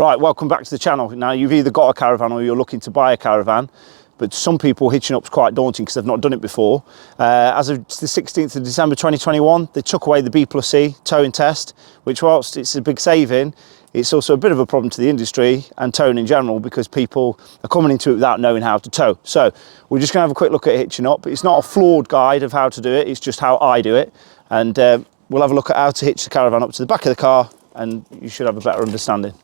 Right, welcome back to the channel. Now you've either got a caravan or you're looking to buy a caravan, but some people hitching up's quite daunting because they've not done it before. As of the 16th of December 2021, they took away the B+C towing test, which whilst it's a big saving, it's also a bit of a problem to the industry and towing in general because people are coming into it without knowing how to tow. So we're just gonna have a quick look at hitching up. It's not a flawed guide of how to do it, it's just how I do it. And we'll have a look at how to hitch the caravan up to the back of the car and you should have a better understanding.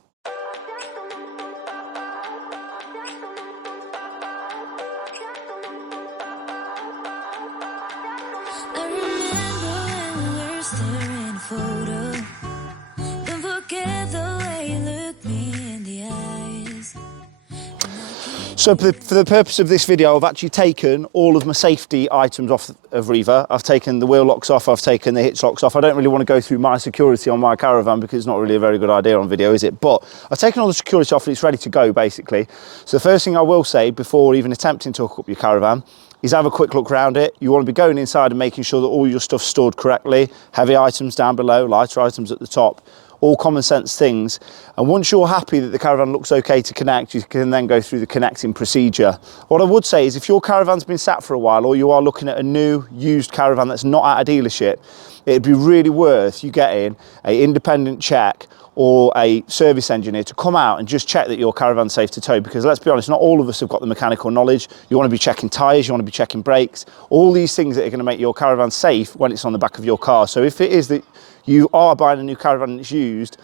So for the purpose of this video, I've actually taken all of my safety items off of Riva. I've taken the wheel locks off, I've taken the hitch locks off. I don't really want to go through my security on my caravan because it's not really a very good idea on video, is it? But I've taken all the security off and it's ready to go, basically. So the first thing I will say before even attempting to hook up your caravan is have a quick look around it. You want to be going inside and making sure that all your stuff's stored correctly. Heavy items down below, lighter items at the top. All common sense things. And once you're happy that the caravan looks okay to connect, you can then go through the connecting procedure. What I would say is if your caravan's been sat for a while or you are looking at a new used caravan that's not at a dealership, it'd be really worth you getting an independent check or a service engineer to come out and just check that your caravan's safe to tow, because let's be honest, not all of us have got the mechanical knowledge. You want to be checking tyres, you want to be checking brakes, all these things that are going to make your caravan safe when it's on the back of your car. So if it is that you are buying a new caravan and it's used,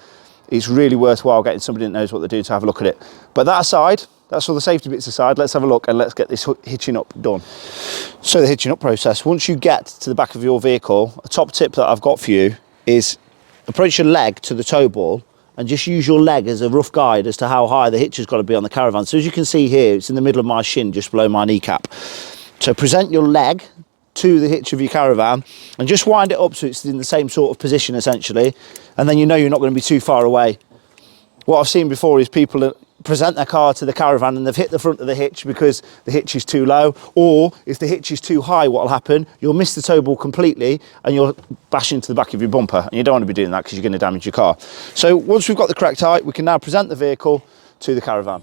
it's really worthwhile getting somebody that knows what they're doing to have a look at it. But that aside, that's all the safety bits aside, let's have a look and let's get this hitching up done. So the hitching up process, once you get to the back of your vehicle, a top tip that I've got for you is approach your leg to the tow ball and just use your leg as a rough guide as to how high the hitch has got to be on the caravan. So as you can see here, it's in the middle of my shin, just below my kneecap. So present your leg to the hitch of your caravan and just wind it up so it's in the same sort of position essentially, and then you know you're not going to be too far away. What I've seen before is people present their car to the caravan and they've hit the front of the hitch because the hitch is too low, or if the hitch is too high, what will happen, you'll miss the tow ball completely and you'll bash into the back of your bumper, and you don't want to be doing that because you're going to damage your car. So once we've got the correct height, we can now present the vehicle to the caravan.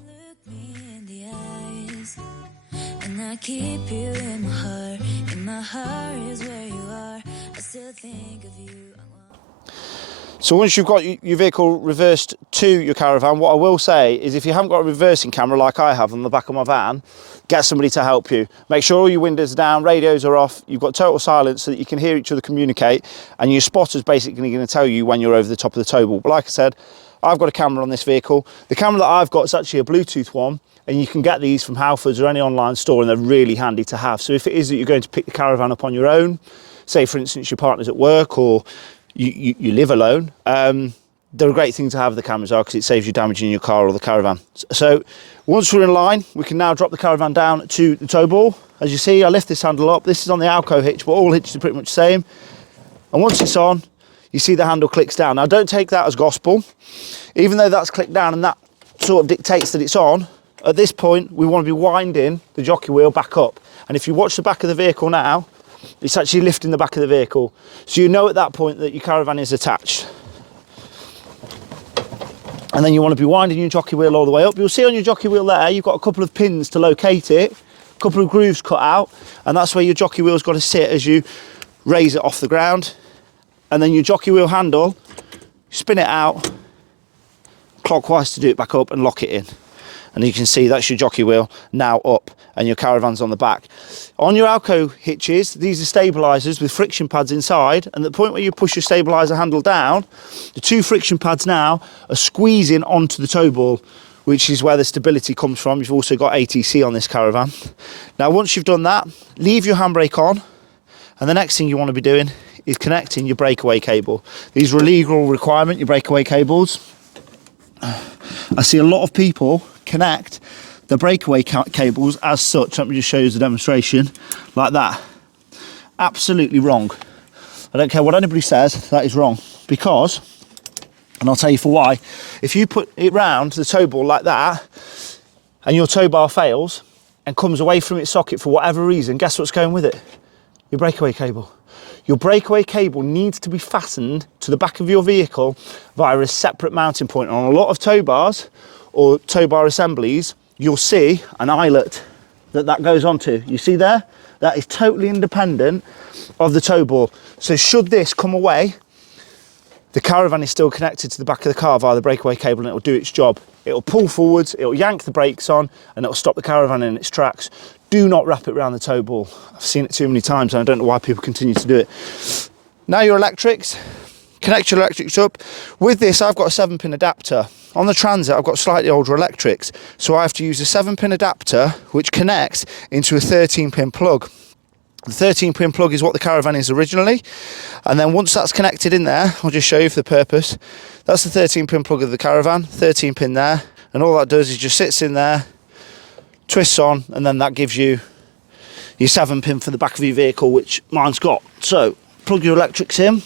Keep you in my heart. In my heart is where you are. I still think of you. So once you've got your vehicle reversed to your caravan, what I will say is if you haven't got a reversing camera like I have on the back of my van, get somebody to help you. Make sure all your windows are down, radios are off, you've got total silence so that you can hear each other communicate, and your spotter's basically going to tell you when you're over the top of the tow ball. But like I said, I've got a camera on this vehicle. The camera that I've got is actually a Bluetooth one, and you can get these from Halfords or any online store, and they're really handy to have. So if it is that you're going to pick the caravan up on your own, say for instance your partner's at work or you live alone, they're a great thing to have, the cameras are, because it saves you damaging your car or the caravan. So once we're in line, we can now drop the caravan down to the tow ball. As you see, I lift this handle up. This is on the Alco hitch, but all hitches are pretty much the same. And once it's on, you see the handle clicks down. Now don't take that as gospel. Even though that's clicked down and that sort of dictates that it's on, at this point, we want to be winding the jockey wheel back up. And if you watch the back of the vehicle now, it's actually lifting the back of the vehicle. So you know at that point that your caravan is attached. And then you want to be winding your jockey wheel all the way up. You'll see on your jockey wheel there, you've got a couple of pins to locate it, a couple of grooves cut out, and that's where your jockey wheel's got to sit as you raise it off the ground. And then your jockey wheel handle, spin it out clockwise to do it back up and lock it in. And you can see that's your jockey wheel now up and your caravan's on the back. On your Alco hitches, these are stabilisers with friction pads inside, and at the point where you push your stabiliser handle down, the two friction pads now are squeezing onto the tow ball, which is where the stability comes from. You've also got ATC on this caravan. Now once you've done that, leave your handbrake on, and the next thing you want to be doing is connecting your breakaway cable. These are a legal requirement, your breakaway cables. I see a lot of people connect the breakaway cables as such. Let me just show you the demonstration, like that. Absolutely wrong. I don't care what anybody says, that is wrong. Because, and I'll tell you for why, if you put it round the tow ball like that, and your tow bar fails and comes away from its socket for whatever reason, guess what's going with it? Your breakaway cable. your breakaway cable needs to be fastened to the back of your vehicle via a separate mounting point. On a lot of tow bars or tow bar assemblies, you'll see an eyelet that goes onto. You see there? That is totally independent of the tow ball. So should this come away, the Caravan is still connected to the back of the car via the breakaway cable, and it'll do its job. It'll pull forwards, it'll yank the brakes on, and it'll stop the Caravan in its tracks. Do not wrap it around the tow ball. I've seen it too many times and I don't know why people continue to do it. Now your electrics, connect your electrics up. With this, I've got a 7-pin adapter. On the Transit, I've got slightly older electrics, so I have to use a 7-pin adapter which connects into a 13-pin plug. The 13-pin plug is what the Caravan is originally, and then once that's connected in there, I'll just show you for the purpose. That's the 13-pin plug of the Caravan, 13-pin there, and all that does is just sits in there, twists on, and then that gives you your 7-pin for the back of your vehicle, which mine's got. So plug your electrics in.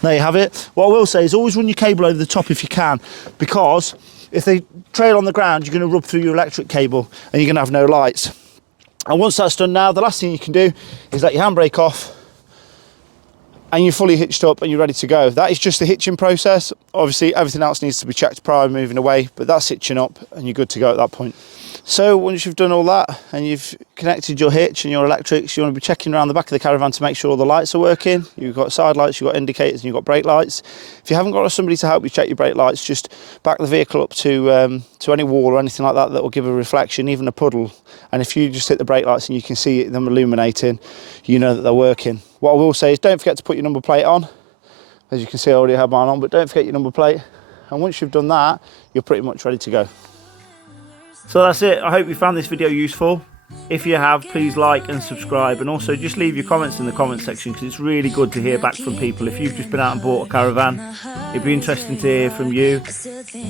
There you have it. What I will say is always run your cable over the top if you can, because if they trail on the ground, you're going to rub through your electric cable and you're going to have no lights. And once that's done now, the last thing you can do is let your handbrake off and you're fully hitched up and you're ready to go. That is just the hitching process. Obviously, everything else needs to be checked prior to moving away, but that's hitching up and you're good to go at that point. So once you've done all that and you've connected your hitch and your electrics, you want to be checking around the back of the Caravan to make sure all the lights are working. You've got side lights, you've got indicators, and you've got brake lights. If you haven't got somebody to help you check your brake lights, just back the vehicle up to any wall or anything like that that will give a reflection, even a puddle. And if you just hit the brake lights and you can see them illuminating, you know that they're working. What I will say is don't forget to put your number plate on. As you can see, I already have mine on, but don't forget your number plate. And once you've done that, you're pretty much ready to go. So that's it. I hope you found this video useful. If you have, please like and subscribe, and also just leave your comments in the comment section, because it's really good to hear back from people. If you've just been out and bought a Caravan, it'd be interesting to hear from you.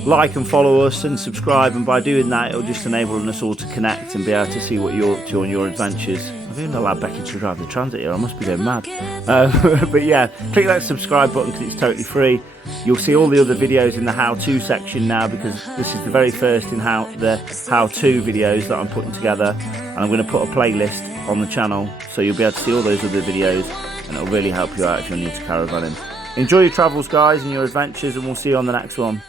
Like and follow us and subscribe, and by doing that it'll just enable us all to connect and be able to see what you're up to on your adventures. I've even allowed Becky to drive the Transit here, I must be going mad. But yeah, click that subscribe button because it's totally free. You'll see all the other videos in the how-to section now, because this is the very first in the how-to videos that I'm putting together, and I'm going to put a playlist on the channel so you'll be able to see all those other videos, and it'll really help you out if you're new to caravanning. Enjoy your travels guys and your adventures, and we'll see you on the next one.